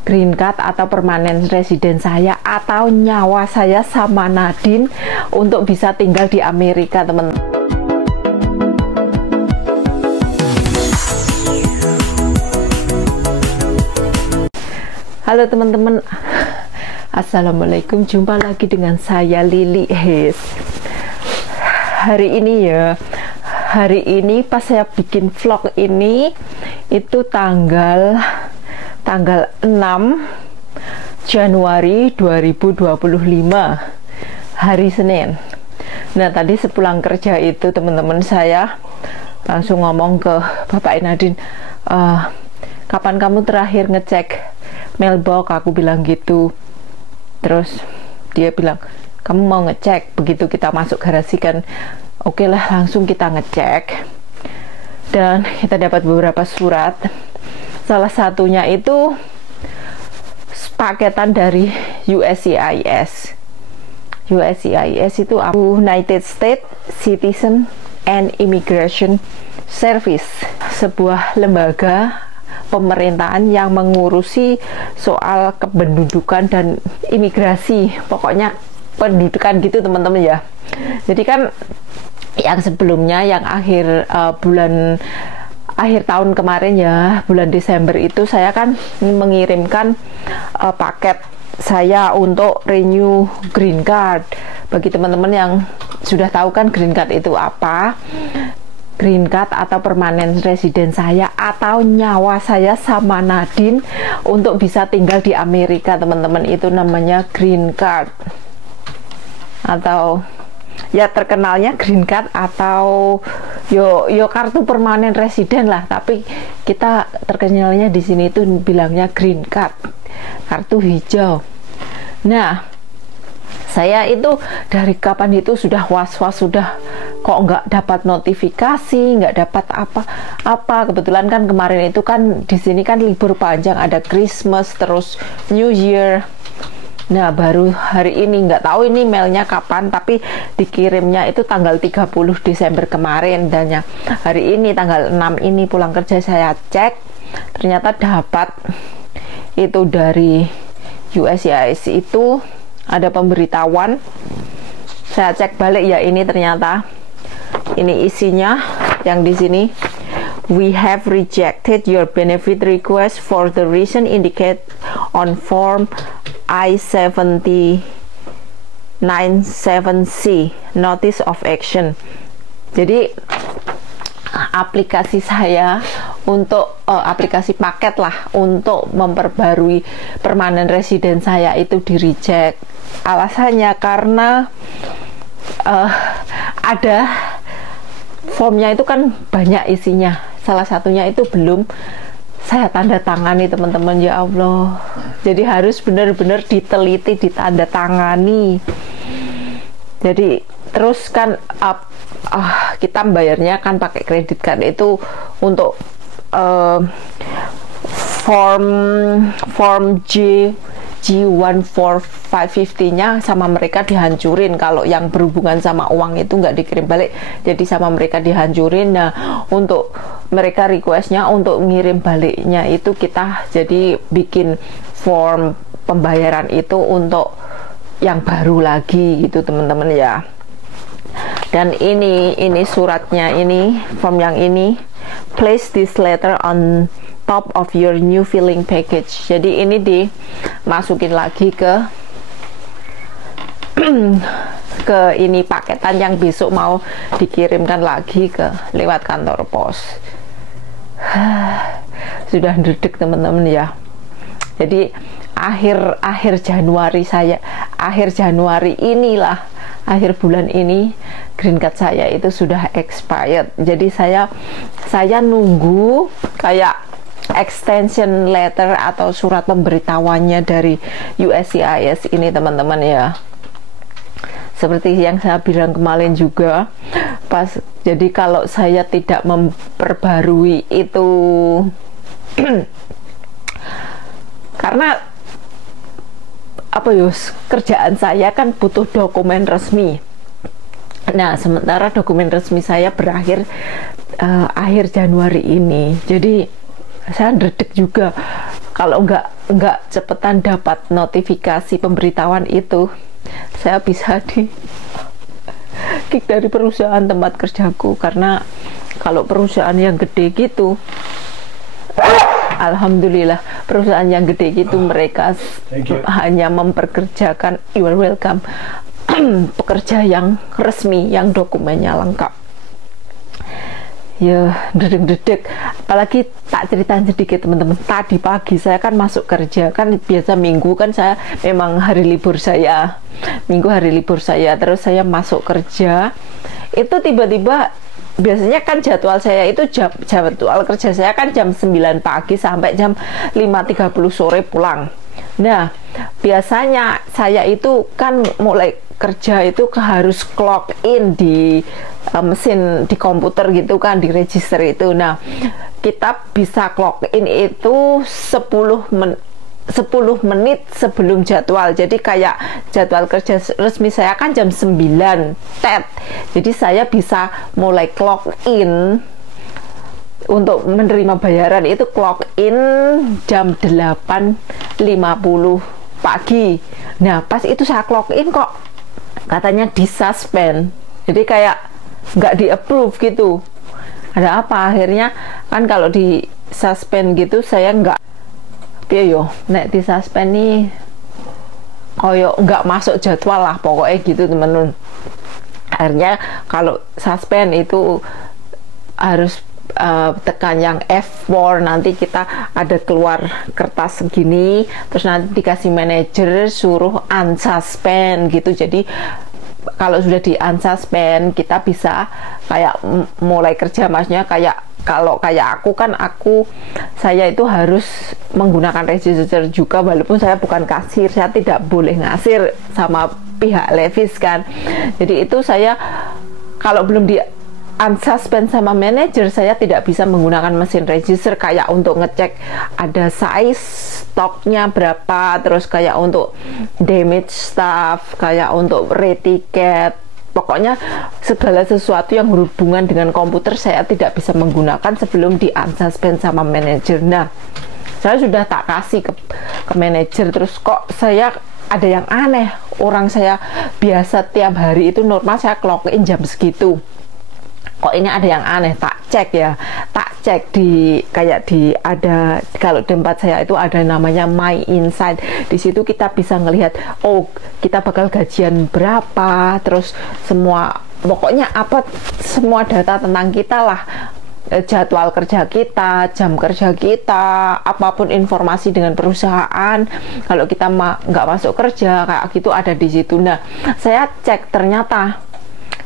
green card atau permanent resident saya atau nyawa saya sama Nadine untuk bisa tinggal di Amerika, teman-teman. Halo teman-teman, assalamualaikum, jumpa lagi dengan saya Lily Hayes. Hari ini pas saya bikin vlog ini itu tanggal 6 Januari 2025, hari Senin. Nah, tadi sepulang kerja itu teman-teman, saya langsung ngomong ke Bapak Nadine, kapan kamu terakhir ngecek mailbox? Aku bilang gitu. Terus dia bilang, kamu mau ngecek? Begitu kita masuk garasi kan, oke lah, langsung kita ngecek dan kita dapat beberapa surat. Salah satunya itu paketan dari USCIS. USCIS itu United States Citizen and Immigration Service, sebuah lembaga pemerintahan yang mengurusi soal kependudukan dan imigrasi, pokoknya pendudukan gitu teman-teman ya. Jadi kan yang sebelumnya, yang akhir tahun kemarin ya, bulan Desember itu saya kan mengirimkan paket saya untuk renew green card. Bagi teman-teman yang sudah tahu kan green card itu apa, green card atau permanent resident saya atau nyawa saya sama Nadine untuk bisa tinggal di Amerika, teman-teman, itu namanya green card, atau ya terkenalnya green card atau yo kartu permanen residen lah, tapi kita terkenalnya di sini itu bilangnya green card, kartu hijau. Nah, saya itu dari kapan itu sudah was-was, sudah kok nggak dapat notifikasi, nggak dapat apa-apa. Kebetulan kan kemarin itu kan di sini kan libur panjang, ada Christmas terus New Year. Nah, baru hari ini, nggak tahu ini mailnya kapan, tapi dikirimnya itu tanggal 30 Desember kemarin. Dan ya, hari ini tanggal 6 ini pulang kerja saya cek, ternyata dapat itu dari USCIS itu ada pemberitahuan. Saya cek balik ya, ini ternyata ini isinya yang di sini. We have rejected your benefit request for the reason indicated on form I-7097C Notice of Action. Jadi aplikasi saya untuk aplikasi paket lah untuk memperbarui permanen residen saya itu di reject. Alasannya karena ada formnya itu kan banyak isinya, salah satunya itu belum saya tanda tangani, teman-teman. Ya Allah, jadi harus benar-benar diteliti, ditanda tangani. Jadi terus kan kita bayarnya kan pakai kredit card itu untuk form G14550-nya sama mereka dihancurin. Kalau yang berhubungan sama uang itu nggak dikirim balik, jadi sama mereka dihancurin. Nah, untuk mereka requestnya untuk ngirim baliknya itu kita jadi bikin form pembayaran itu untuk yang baru lagi gitu, teman-teman ya. Dan ini suratnya, ini form yang ini, place this letter on top of your new filling package. Jadi ini dimasukin lagi ke ini paketan yang besok mau dikirimkan lagi lewat kantor pos. Sudah ndredeg, teman-teman ya. Jadi akhir Januari inilah, akhir bulan ini green card saya itu sudah expired. Jadi saya nunggu kayak extension letter atau surat pemberitahuannya dari USCIS ini, teman-teman ya. Seperti yang saya bilang kemarin juga, jadi kalau saya tidak memperbarui itu karena kerjaan saya kan butuh dokumen resmi. Nah, sementara dokumen resmi saya berakhir akhir Januari ini. Jadi saya ndredeg juga, kalau nggak nggak cepetan dapat notifikasi pemberitahuan itu, saya bisa di kick dari perusahaan tempat kerjaku. Karena kalau perusahaan yang gede gitu, alhamdulillah perusahaan yang gede gitu mereka hanya memperkerjakan, you are welcome, pekerja yang resmi, yang dokumennya lengkap. Ya, dedek-dedek. Apalagi tak ceritain sedikit teman-teman. Tadi pagi saya kan masuk kerja, kan biasa minggu kan saya memang hari libur saya. Minggu hari libur saya, terus saya masuk kerja. Itu tiba-tiba, biasanya kan jadwal saya itu jadwal kerja saya kan jam 9 pagi sampai jam 5.30 sore pulang. Nah, biasanya saya itu kan mulai kerja itu harus clock in di mesin di komputer gitu kan, di register itu. Nah, kita bisa clock in itu 10 menit sebelum jadwal. Jadi kayak jadwal kerja resmi saya kan jam 9 tet. Jadi saya bisa mulai clock in untuk menerima bayaran itu clock in jam 8.50 pagi. Nah, pas itu saya clock in kok katanya disuspend. Jadi kayak nggak di approve gitu. Ada apa? Akhirnya kan kalau di suspend gitu saya nggak, yo nek di suspend nih koyo nggak masuk jadwal lah pokoknya gitu teman-teman. Akhirnya kalau suspend itu harus tekan yang F4, nanti kita ada keluar kertas segini, terus nanti dikasih manajer suruh unsuspend gitu. Jadi kalau sudah di unsuspend kita bisa kayak mulai kerja, maksudnya kayak kalau kayak saya itu harus menggunakan register juga, walaupun saya bukan kasir, saya tidak boleh ngasir sama pihak Levis kan. Jadi itu saya kalau belum di unsuspend sama manajer, saya tidak bisa menggunakan mesin register kayak untuk ngecek ada size stoknya berapa, terus kayak untuk damage stuff, kayak untuk rate tiket, pokoknya segala sesuatu yang berhubungan dengan komputer saya tidak bisa menggunakan sebelum di unsuspend sama manajer. Nah, saya sudah tak kasih ke manajer, terus kok saya ada yang aneh, orang saya biasa tiap hari itu normal saya clock in jam segitu, kok ini ada yang aneh. Tak cek di kayak di ada, kalau di tempat saya itu ada namanya My Insight. Di situ kita bisa ngelihat, oh kita bakal gajian berapa, terus semua pokoknya apa, semua data tentang kita lah, jadwal kerja kita, jam kerja kita, apapun informasi dengan perusahaan. Kalau kita nggak masuk kerja kayak gitu ada di situ. Nah, saya cek ternyata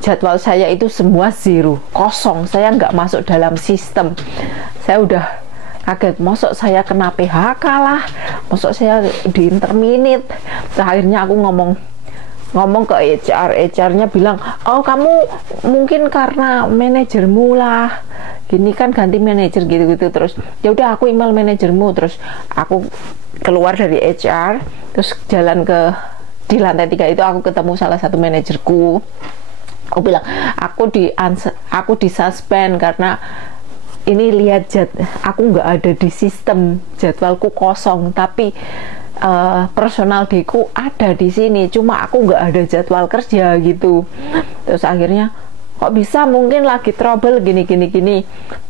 jadwal saya itu semua zero, kosong. Saya nggak masuk dalam sistem. Saya udah kaget, mosok saya kena PHK lah, mosok saya di interminate. Akhirnya aku ngomong ke HR-nya bilang, oh kamu mungkin karena manajermu lah, gini kan ganti manajer gitu-gitu. Terus ya udah aku email manajermu, terus aku keluar dari HR, terus jalan ke di lantai 3 itu aku ketemu salah satu manajerku. Aku bilang aku di suspend karena ini lihat aku nggak ada di sistem, jadwalku kosong, tapi personal dayku ada di sini, cuma aku nggak ada jadwal kerja gitu. Terus akhirnya kok bisa, mungkin lagi trouble gini.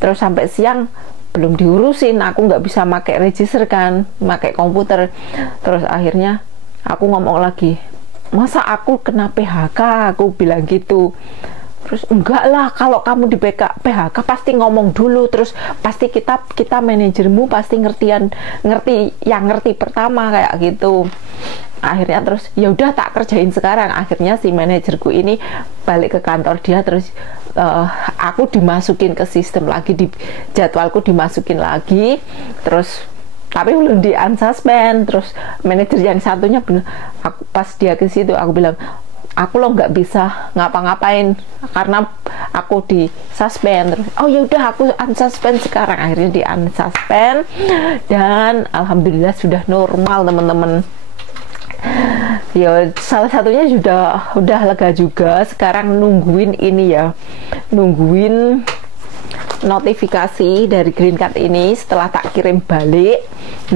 Terus sampai siang belum diurusin, aku nggak bisa pakai register kan, pakai komputer. Terus akhirnya aku ngomong lagi, masa aku kena PHK, aku bilang gitu. Terus enggak lah, kalau kamu di PHK pasti ngomong dulu, terus pasti kita manajermu pasti ngerti pertama kayak gitu. Akhirnya terus ya udah tak kerjain sekarang. Akhirnya si manajerku ini balik ke kantor dia, terus aku dimasukin ke sistem lagi, di jadwalku dimasukin lagi, terus tapi belum di unsuspend. Terus manajer yang satunya pas dia ke situ aku bilang, aku lo nggak bisa ngapa-ngapain karena aku di suspend. Terus oh ya udah aku unsuspend sekarang. Akhirnya di unsuspend dan alhamdulillah sudah normal teman-teman. Ya salah satunya udah lega juga. Sekarang nungguin ini ya, nungguin notifikasi dari green card ini setelah tak kirim balik.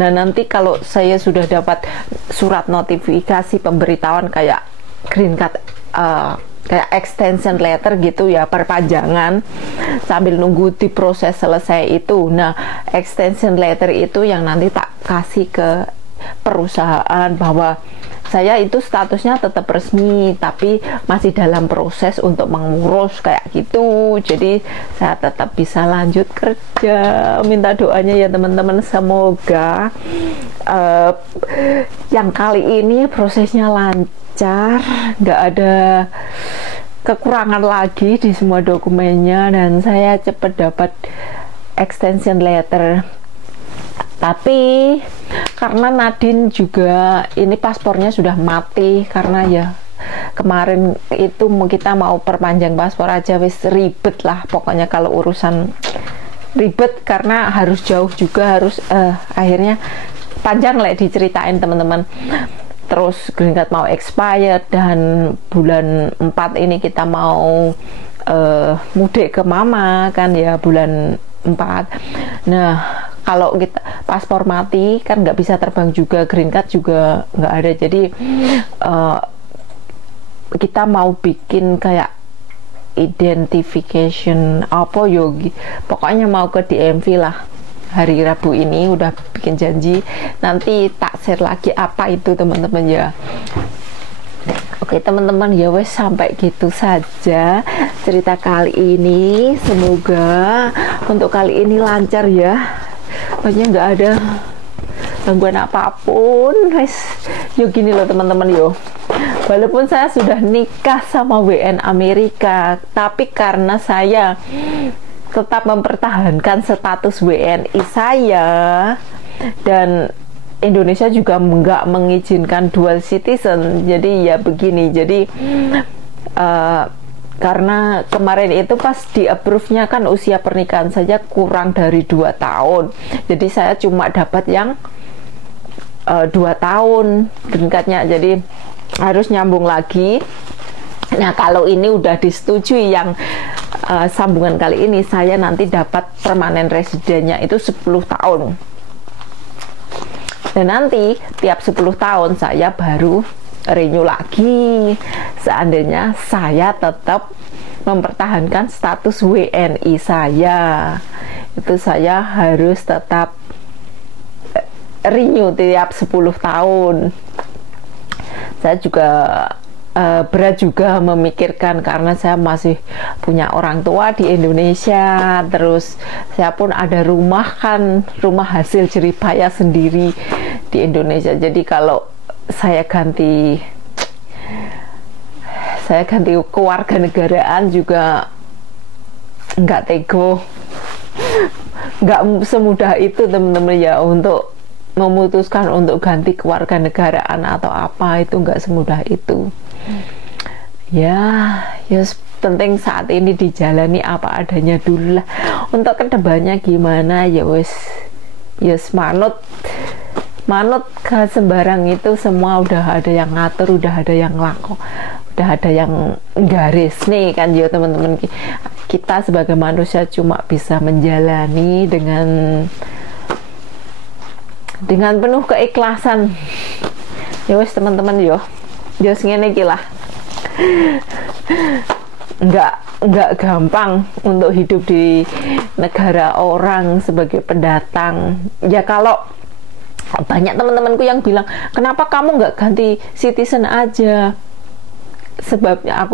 Nah nanti kalau saya sudah dapat surat notifikasi pemberitahuan kayak green card kayak extension letter gitu ya, perpanjangan, sambil nunggu diproses selesai itu. Nah extension letter itu yang nanti tak kasih ke perusahaan bahwa saya itu statusnya tetap resmi tapi masih dalam proses untuk mengurus kayak gitu, jadi saya tetap bisa lanjut kerja. Minta doanya ya teman-teman, semoga yang kali ini prosesnya lancar, nggak ada kekurangan lagi di semua dokumennya, dan saya cepat dapat extension letter. Tapi karena Nadine juga ini paspornya sudah mati, karena ya kemarin itu kita mau perpanjang paspor aja wis ribet lah pokoknya, kalau urusan ribet karena harus jauh juga, harus akhirnya panjang lah diceritain teman-teman. Terus green card mau expired, dan bulan 4 ini kita mau mudik ke mama kan ya, bulan 4. Nah kalau kita paspor mati kan nggak bisa terbang juga, green card juga nggak ada, jadi kita mau bikin kayak identification apa yogi, pokoknya mau ke DMV lah hari Rabu ini, udah bikin janji, nanti tak share lagi apa itu teman-teman ya. Oke teman-teman, ya wes sampai gitu saja cerita kali ini, semoga untuk kali ini lancar ya, pokoknya nggak ada gangguan apapun. Wes yuk gini loh teman-teman, yo walaupun saya sudah nikah sama WN Amerika, tapi karena saya tetap mempertahankan status WNI saya, dan Indonesia juga nggak mengizinkan dual citizen, jadi ya begini. Jadi karena kemarin itu pas di approve-nya kan usia pernikahan saja kurang dari 2 tahun, jadi saya cuma dapat yang 2 tahun green card-nya, jadi harus nyambung lagi. Nah kalau ini udah disetujui yang sambungan kali ini, saya nanti dapat permanen residennya itu 10 tahun. Dan nanti tiap 10 tahun saya baru renew lagi. Seandainya saya tetap mempertahankan status WNI saya, itu saya harus tetap renew tiap 10 tahun. Saya juga berat juga memikirkan, karena saya masih punya orang tua di Indonesia, terus saya pun ada rumah kan, rumah hasil jerih payah sendiri di Indonesia. Jadi kalau saya ganti kewarganegaraan juga nggak tego, nggak semudah itu teman-teman ya, untuk memutuskan untuk ganti kewarganegaraan atau apa, itu nggak semudah itu. Ya penting saat ini dijalani apa adanya dulu lah. Untuk kedepannya gimana ya wes manut ke sembarang itu semua udah ada yang ngatur, udah ada yang laku, udah ada yang garis nih kan ya teman-teman. Kita sebagai manusia cuma bisa menjalani dengan penuh keikhlasan. Ya wes teman-teman yo ngene iki lah. Nggak gampang untuk hidup di negara orang sebagai pendatang. Ya kalau banyak teman-temanku yang bilang, kenapa kamu nggak ganti citizen aja? Sebabnya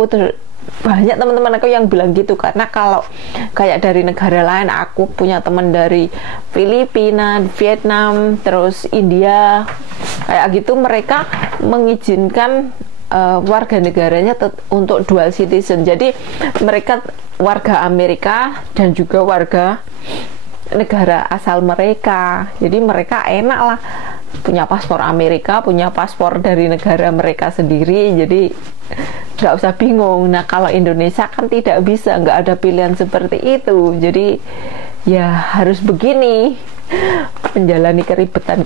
banyak teman-teman aku yang bilang gitu, karena kalau kayak dari negara lain, aku punya teman dari Filipina, Vietnam, terus India, kayak gitu, mereka mengizinkan warga negaranya untuk dual citizen. Jadi mereka warga Amerika dan juga warga negara asal mereka. Jadi mereka enak lah, punya paspor Amerika, punya paspor dari negara mereka sendiri, jadi nggak usah bingung. Nah kalau Indonesia kan tidak bisa, nggak ada pilihan seperti itu, jadi ya harus begini, menjalani keribetan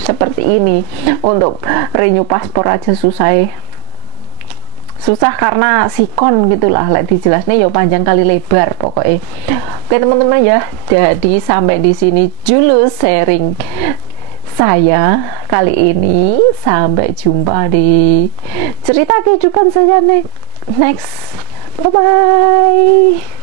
seperti ini. Untuk renew paspor aja susah susah karena sikon gitulah, lek dijelasnya ya panjang kali lebar pokoknya. Oke teman-teman ya, jadi sampai di sini dulu sharing saya kali ini. Sampai jumpa di cerita kehidupan saya next. Bye bye.